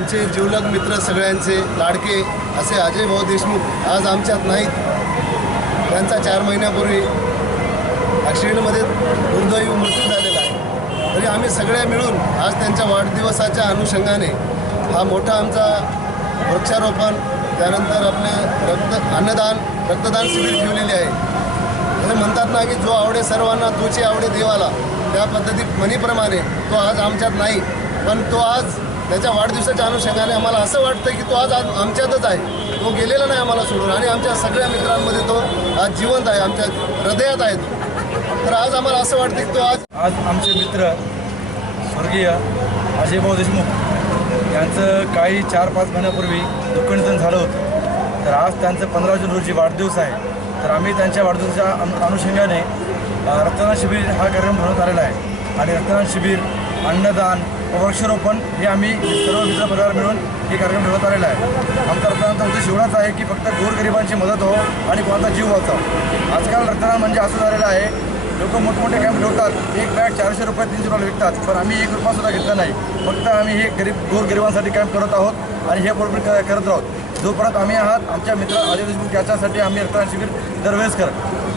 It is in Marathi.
आमचे जिवलग मित्र सगळ्यांचे लाडके असे अजय भाऊ देशमुख आज आमच्यात नाहीत. त्यांचा चार महिन्यापूर्वी ॲक्सिडेंटमध्ये दुर्दैवी मृत्यू झालेला आहे. तरी आम्ही सगळे मिळून आज त्यांच्या वाढदिवसाच्या अनुषंगाने हा मोठा आमचा वृक्षारोपण त्यानंतर आपले रक्त अन्नदान रक्तदान शिबिर ठेवलेली आहे. तर म्हणतात ना की जो आवडे सर्वांना तोची आवडे देवाला त्या पद्धती म्हणीप्रमाणे तो आज आमच्यात नाही. पण तो आज त्याच्या वाढदिवसाच्या अनुषंगाने आम्हाला असं वाटतं की तो आज आज आमच्यातच आहे. तो गेलेला नाही आम्हाला सोडून. आणि आमच्या सगळ्या मित्रांमध्ये तो आज जिवंत आहे. आमच्या हृदयात आहे तो. तर आज आम्हाला असं वाटतं की तो आज आज आमचे मित्र स्वर्गीय अजयभाऊ देशमुख यांचं काही चार पाच महिन्यापूर्वी दुःखनिधन झालं होतं. तर आज त्यांचं पंधरा जून रोजी वाढदिवस आहे. तर आम्ही त्यांच्या वाढदिवसाच्या अनुषंगाने अ, रक्तदान शिबिर हा कार्यक्रम भरवण्यात आलेला आहे. आणि रक्तदान शिबिर अन्नदान वृक्षारोपण हे आम्ही सर्व मित्र परिवार मिळून हे कार्यक्रम ठेवत आलेला आहे. आमचा रक्तदानचा उद्देश एवढाच आहे की फक्त गोरगरिबांची मदत हो आणि कोणाचा जीव वाचावा. आजकाल रक्तदान म्हणजे असं झालेलं आहे लोक मोठमोठे कॅम्प ठेवतात एक बॅग चारशे रुपये तीनशे रुपये विकतात पण आम्ही एक रुपया सुद्धा घेतला नाही. फक्त आम्ही हे गरीब गोरगरिबांसाठी कॅम्प करत आहोत आणि हे बरोबर क- करत आहोत जोपर्यंत आम्ही आहात आमच्या मित्र अजय देशमुख याच्यासाठी आम्ही रक्तदान शिबिर दरवेळेस करत.